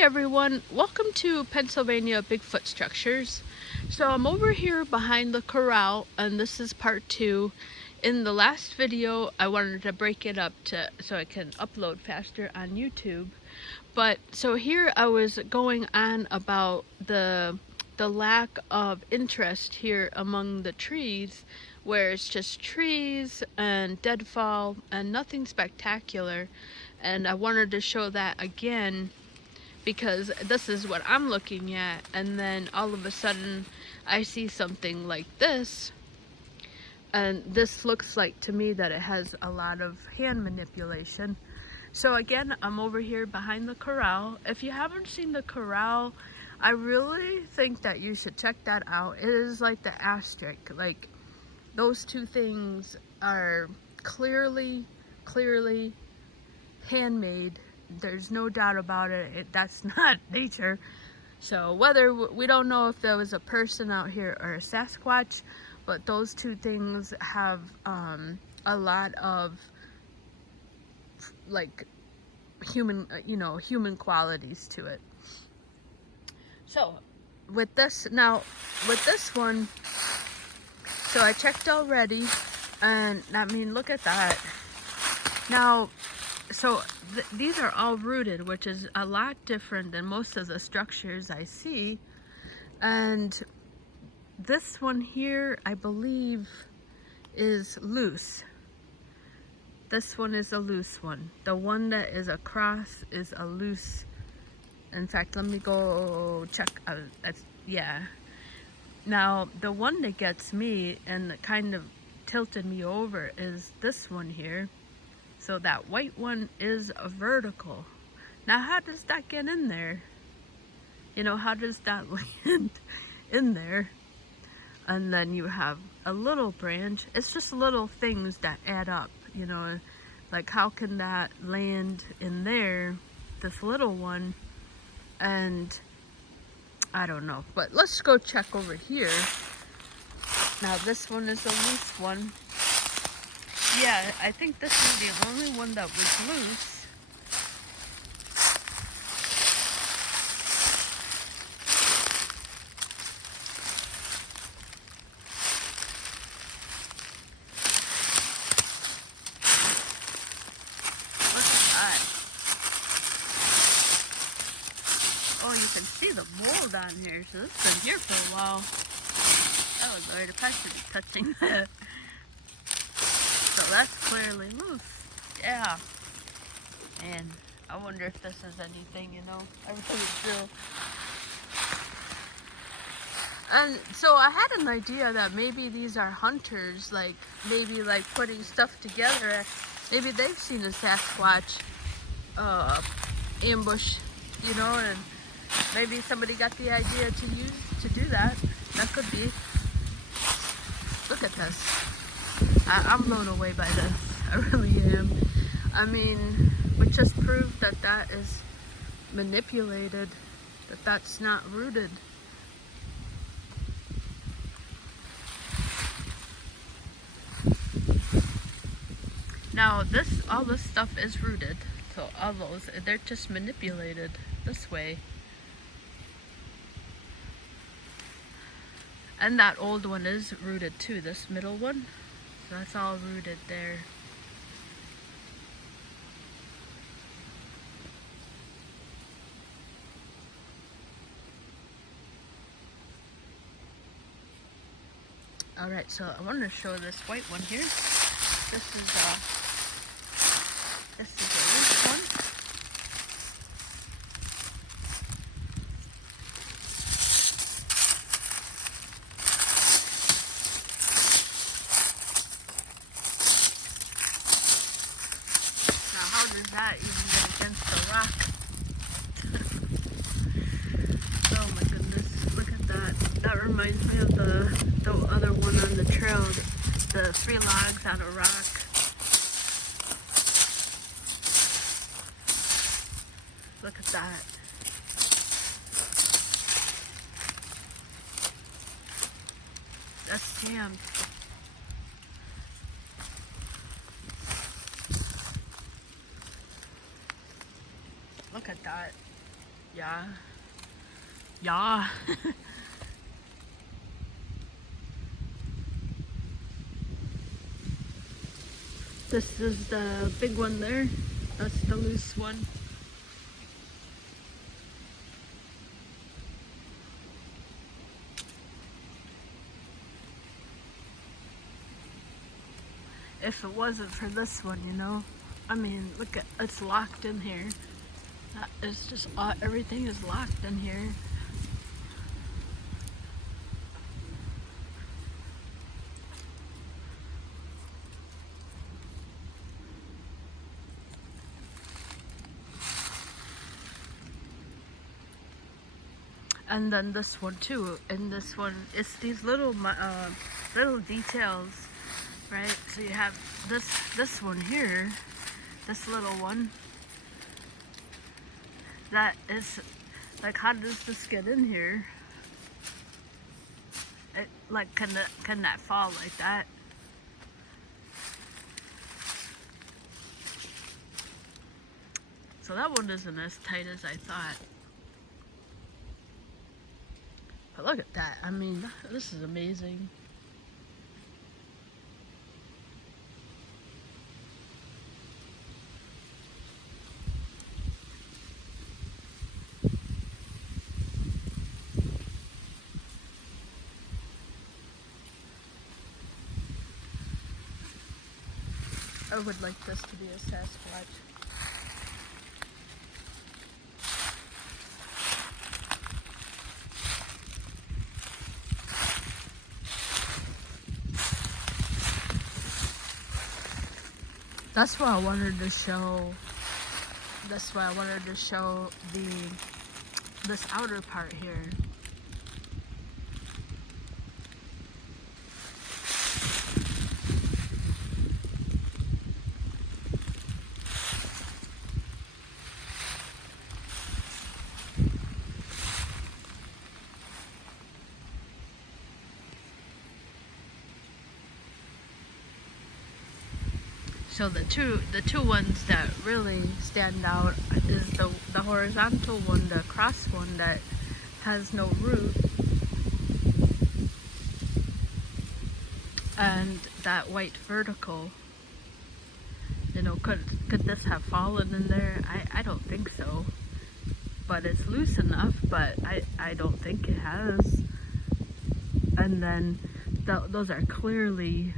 everyone, welcome to Pennsylvania Bigfoot Structures. So I'm over here behind the corral and this is part 2. In the last video I wanted to break it up so I can upload faster on YouTube. But so here I was going on about the lack of interest here among the trees, where it's just trees and deadfall and nothing spectacular. And I wanted to show that again because this is what I'm looking at, and then all of a sudden I see something like this, and this looks like to me that it has a lot of hand manipulation. So again, I'm over here behind the corral. If you haven't seen the corral, I really think that you should check that out. It is like the asterisk, like those two things are clearly handmade. There's no doubt about it. That's not nature. So whether we don't know if there was a person out here or a Sasquatch, but those two things have a lot of like human qualities to it. So with this one, so I checked already, and I mean, look at that. Now, so these are all rooted, which is a lot different than most of the structures I see. And this one here, I believe, is loose. This one is a loose one. The one that is across is a loose. In fact, let me go check. Yeah. Now, the one that gets me and that kind of tilted me over is this one here. So that white one is a vertical. Now, how does that get in there? You know, how does that land in there? And then you have a little branch. It's just little things that add up, you know. Like, how can that land in there, this little one? And I don't know. But let's go check over here. Now, this one is a loose one. Yeah, I think this is the only one that was loose. Look at that. Oh, you can see the mold on here, so it's been here for a while. Oh Lord, if I should be touching that. So that's clearly loose. Yeah. And I wonder if this is anything, you know. I really do. And so I had an idea that maybe these are hunters, like maybe like putting stuff together. Maybe they've seen a Sasquatch ambush, you know, and maybe somebody got the idea to do that. That could be. Look at this. I'm blown away by this. I really am. I mean, it just proved that that is manipulated, that that's not rooted. Now, all this stuff is rooted. So all those, they're just manipulated this way. And that old one is rooted too, this middle one. So that's all rooted there. Alright, so I want to show this white one here. This is a loose one. How does that even get against the rock? Oh my goodness, look at that. That reminds me of the other one on the trail, the 3 logs on a rock. Look at that. That's jammed. Look at that. Yeah. Yeah. This is the big one there. That's the loose one. If it wasn't for this one, you know. I mean, look at, it's locked in here. It's just, everything is locked in here. And then this one too. And this one, it's these little little details, right? So you have this one here, this little one. That is like, how does this get in here? It, like, can that fall like that? So that one isn't as tight as I thought. But look at that. I mean, this is amazing. I would like this to be a Sasquatch. That's why I wanted to show. That's why I wanted to show this outer part here. So the two ones that really stand out is the horizontal one, the cross one that has no root, and that white vertical. You know, could this have fallen in there? I don't think so. But it's loose enough, but I don't think it has. And then those are clearly,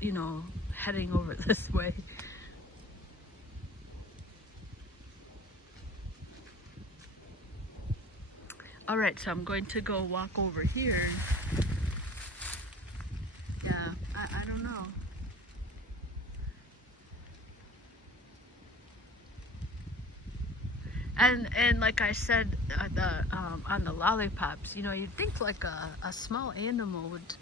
you know, heading over this way. Alright, so I'm going to go walk over here. Yeah, I don't know. And like I said, on the lollipops, you know, you'd think like a small animal would,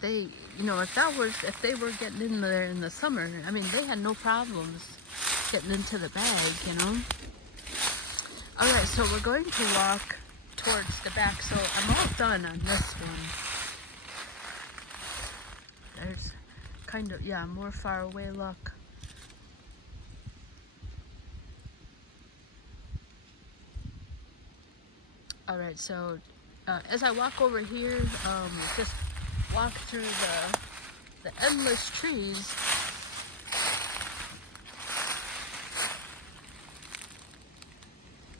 they, you know, if they were getting in there in the summer, I mean, they had no problems getting into the bag, you know. All right, so we're going to walk towards the back. So I'm all done on this one. There's kind of, yeah, more far away look. All right, so as I walk over here, just walk through the endless trees.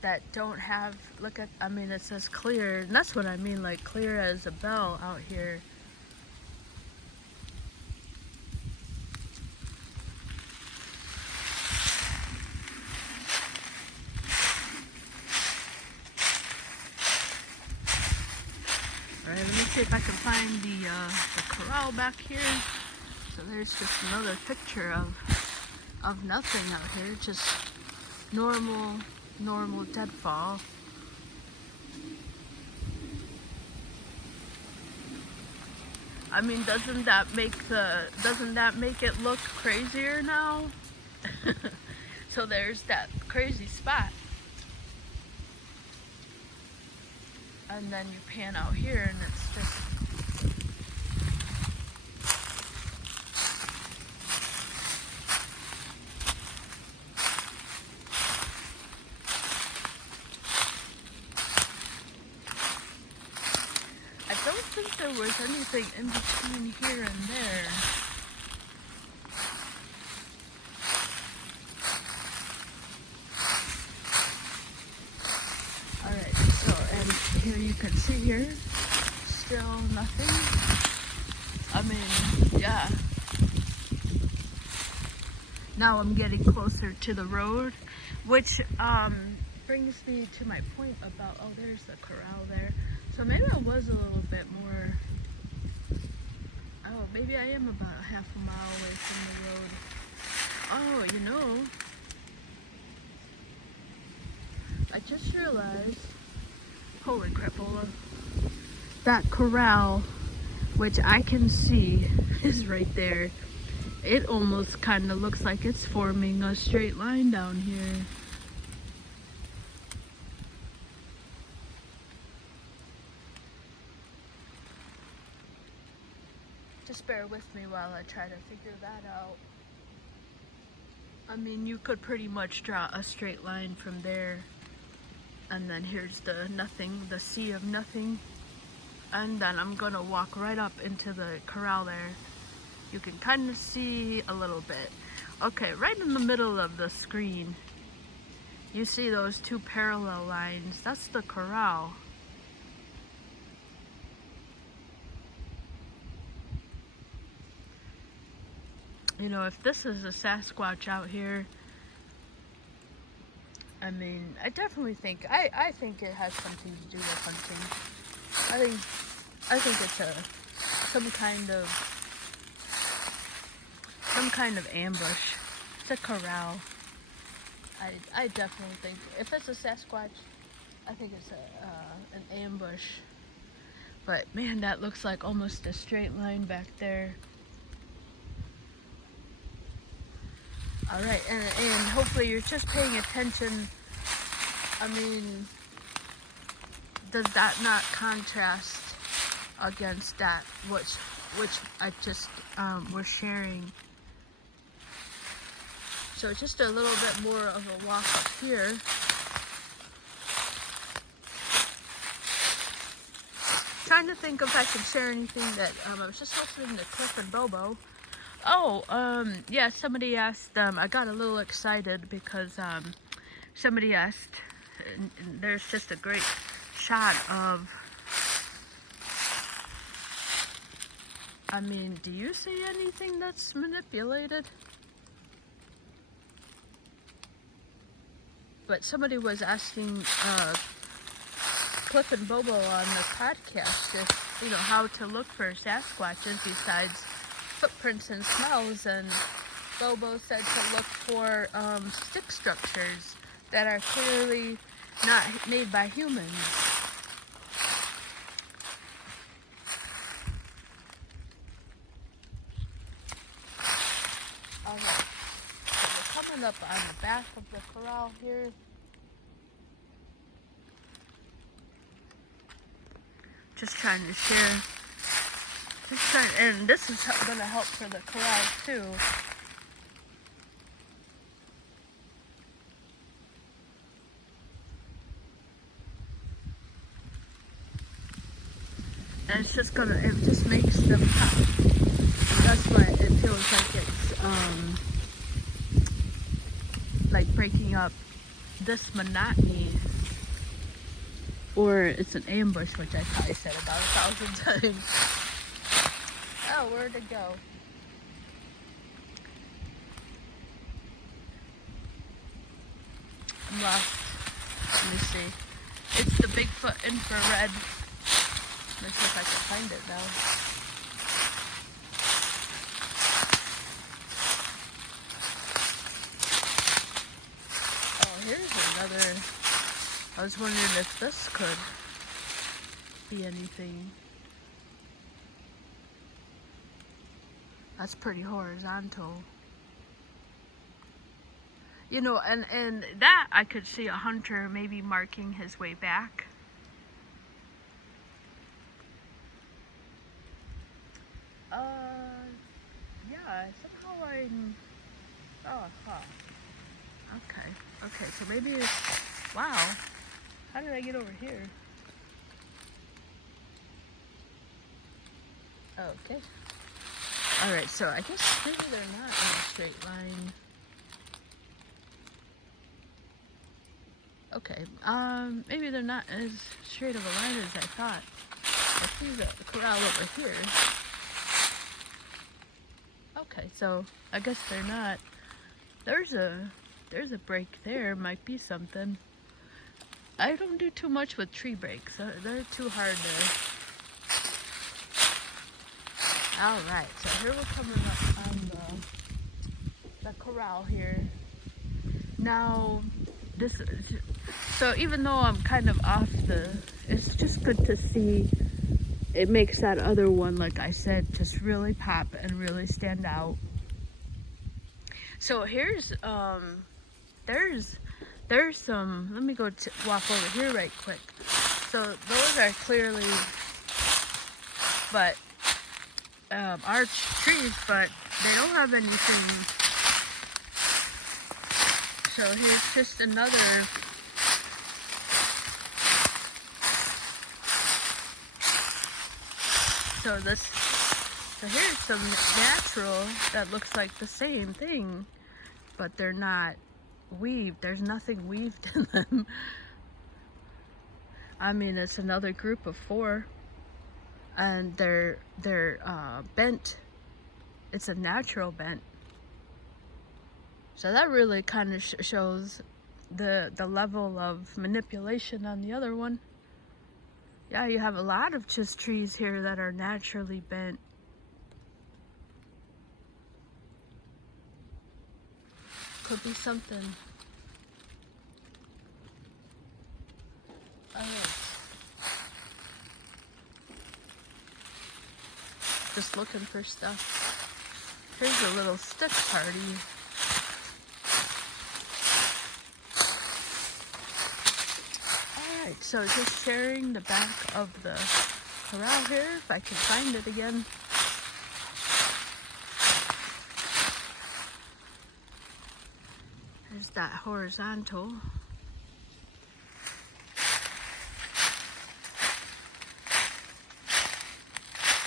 That don't have, look at, I mean, it says clear, and that's what I mean, like clear as a bell out here. All right, let me see if I can find the corral back here. So there's just another picture of nothing out here, just normal deadfall. I mean, doesn't that make it look crazier now? So there's that crazy spot. And then you pan out here and it's just there was anything in between here and there. Alright, so, and here you can see here, still nothing. I mean, yeah. Now I'm getting closer to the road, which brings me to my point about, oh, there's the corral there. So maybe I was a little bit more, oh, maybe I am about a half a mile away from the road. Oh, you know, I just realized, holy crapola, that corral, which I can see is right there. It almost kind of looks like it's forming a straight line down here. Just bear with me while I try to figure that out. I mean, you could pretty much draw a straight line from there. And then here's the nothing, the sea of nothing. And then I'm gonna walk right up into the corral there. You can kind of see a little bit. Okay, right in the middle of the screen, you see those two parallel lines. That's the corral. You know, if this is a Sasquatch out here, I mean, I definitely think, I think it has something to do with hunting. I think it's some kind of ambush. It's a corral. I definitely think if it's a Sasquatch, I think it's an ambush. But man, that looks like almost a straight line back there. All right, and hopefully you're just paying attention. I mean, does that not contrast against that which I just was sharing? So just a little bit more of a walk up here. Trying to think if I can share anything that I was just listening to Cliff and Bobo. Oh, yeah, somebody asked, I got a little excited because somebody asked, and there's just a great shot of, I mean, do you see anything that's manipulated? But somebody was asking Cliff and Bobo on the podcast if, you know, how to look for Sasquatches besides footprints and smells, and Bobo said to look for stick structures that are clearly not made by humans. Alright, we're coming up on the back of the corral here. Just trying to share. And this is going to help for the corral too. And it's just gonna, it just makes them pop. That's why it feels like it's like breaking up this monotony. Or it's an ambush, which I probably said about 1,000 times. Oh, where'd it go? I'm lost. Let me see. It's the Bigfoot infrared. Let me see if I can find it now. Oh, here's another. I was wondering if this could be anything. That's pretty horizontal. You know, and that I could see a hunter maybe marking his way back. Yeah, somehow I'm, okay, so maybe it's, wow, how did I get over here? Okay. Alright, so I guess maybe they're not in a straight line. Okay, maybe they're not as straight of a line as I thought. I see the corral over here. Okay, so I guess they're not. There's a break there, might be something. I don't do too much with tree breaks. They're too hard to. Alright, so here we're coming up on the corral here. Now, so even though I'm kind of off it's just good to see. It makes that other one, like I said, just really pop and really stand out. So here's, there's some, let me go walk over here right quick. So those are clearly, but, arch trees, but they don't have anything. So here's just another. So here's some natural that looks like the same thing, but they're not weaved. There's nothing weaved in them. I mean, it's another group of 4, and they're bent. It's a natural bent. So that really kind of shows the level of manipulation on the other one. Yeah, you have a lot of just trees here that are naturally bent. Could be something. Alright. Just looking for stuff. Here's a little stick party. Alright, so just sharing the back of the corral here, if I can find it again. There's that horizontal.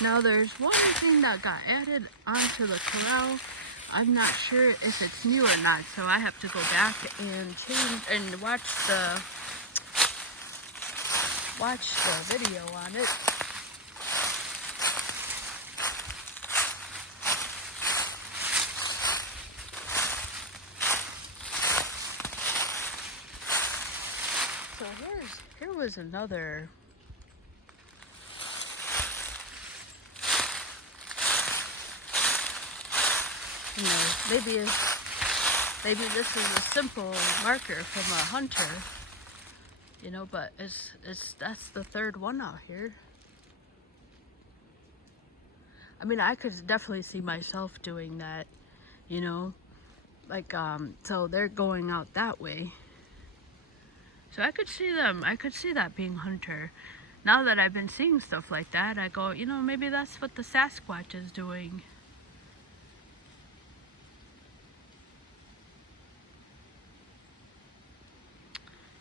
Now there's one thing that got added onto the corral. I'm not sure if it's new or not, so I have to go back and change and watch the video on it. So here was another. You know, maybe this is a simple marker from a hunter. You know, but that's the third one out here. I mean, I could definitely see myself doing that, you know, like, so they're going out that way. So I could see that being hunter. Now that I've been seeing stuff like that, I go, you know, maybe that's what the Sasquatch is doing.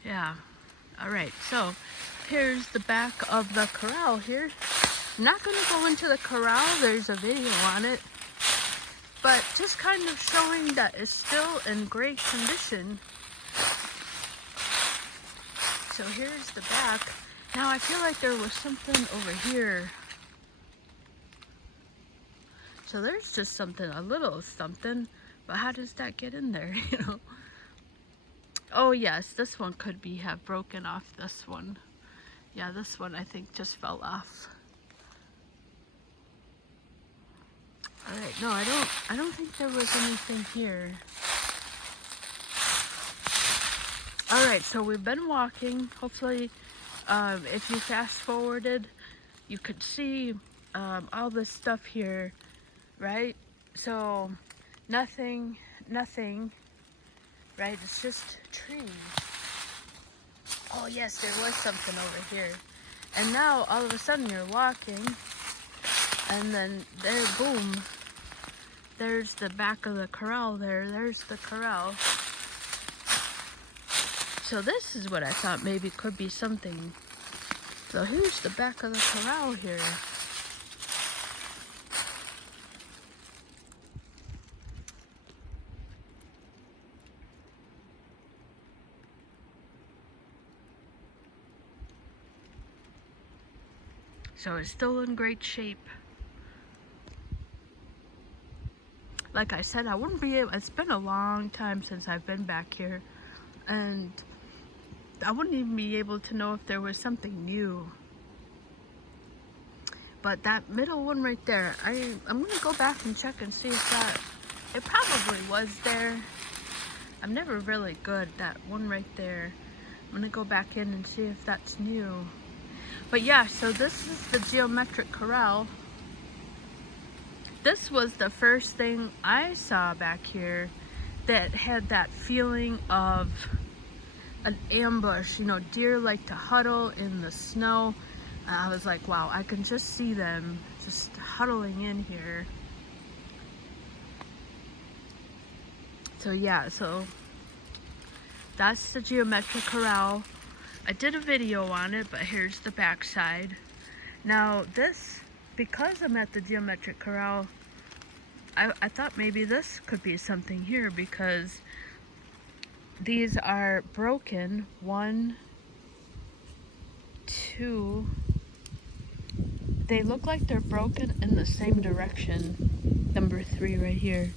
Yeah. Alright, so here's the back of the corral here. I'm not going to go into the corral, there's a video on it. But just kind of showing that it's still in great condition. So here's the back. Now I feel like there was something over here. So there's just something, a little something. But how does that get in there, you know? Oh yes, this one could have broken off this one. Yeah, this one I think just fell off. Alright, no, I don't think there was anything here. Alright, so we've been walking. Hopefully, if you fast forwarded, you could see all this stuff here, right? So, nothing, right? It's just trees. Oh yes, there was something over here. And now, all of a sudden, you're walking, and then there, boom, there's the back of the corral there. There's the corral. So this is what I thought maybe could be something. So here's the back of the corral here. So it's still in great shape. Like I said, I wouldn't be able, it's been a long time since I've been back here, and I wouldn't even be able to know if there was something new. But that middle one right there, I'm gonna go back and check and see if that, it probably was there. I'm never really good, that one right there. I'm gonna go back in and see if that's new. But yeah, so this is the geometric corral. This was the first thing I saw back here that had that feeling of an ambush. You know, deer like to huddle in the snow. I was like, wow, I can just see them just huddling in here. So yeah, so that's the geometric corral. I did a video on it, but here's the back side. Now this, because I'm at the geometric corral, I thought maybe this could be something here, because these are broken. 1, 2, they look like they're broken in the same direction. Number 3 right here.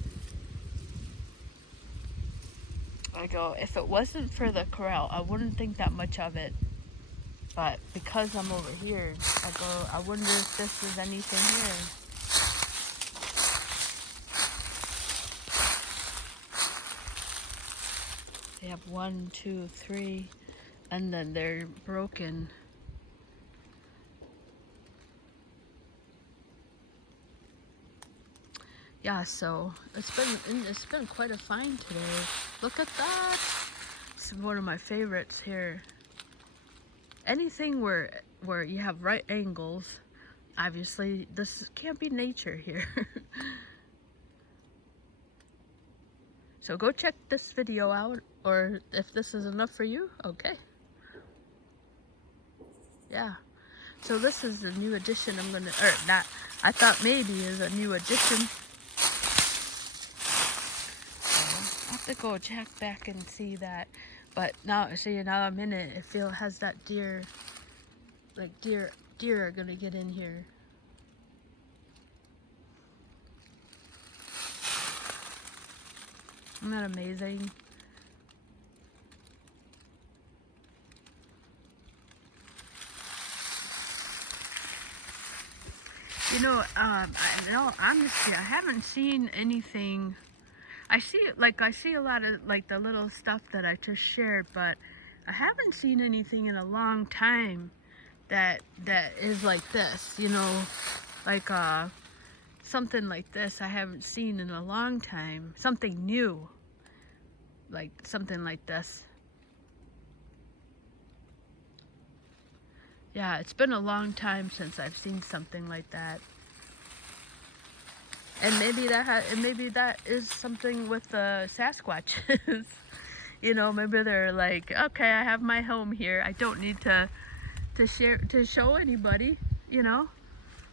I go, if it wasn't for the corral, I wouldn't think that much of it. But because I'm over here, I go, I wonder if this is anything here. They have 1, 2, 3, and then they're broken. Yeah, so it's been quite a find today. Look at that. It's one of my favorites here. Anything where you have right angles, obviously this can't be nature here. So go check this video out, or if this is enough for you, okay. Yeah. So this is the new addition I'm gonna, or not, I thought maybe is a new addition. I have to go check back and see that. But now, see, now I'm in it, it has that deer, like deer are gonna get in here. Isn't that amazing? You know, honestly, I haven't seen anything. I see a lot of like the little stuff that I just shared, but I haven't seen anything in a long time that is like this, you know, like something like this I haven't seen in a long time. Something new, like something like this. Yeah, it's been a long time since I've seen something like that. And maybe that is something with the Sasquatches. You know, maybe they're like, okay, I have my home here. I don't need to show anybody, you know?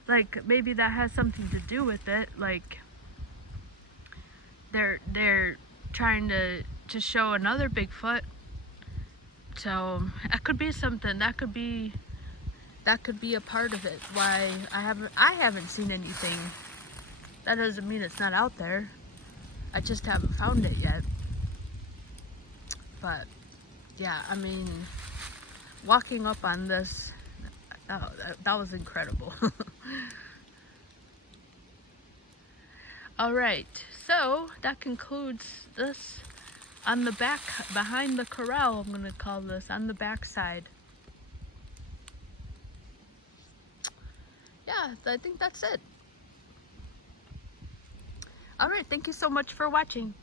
Like maybe that has something to do with it. Like they're trying to show another Bigfoot. So that could be something. That could be a part of it. Why I haven't seen anything. That doesn't mean it's not out there. I just haven't found it yet. But yeah, I mean, walking up on this, that was incredible. All right, so that concludes this on the back, behind the corral, I'm gonna call this, on the back side. Yeah, I think that's it. All right, thank you so much for watching.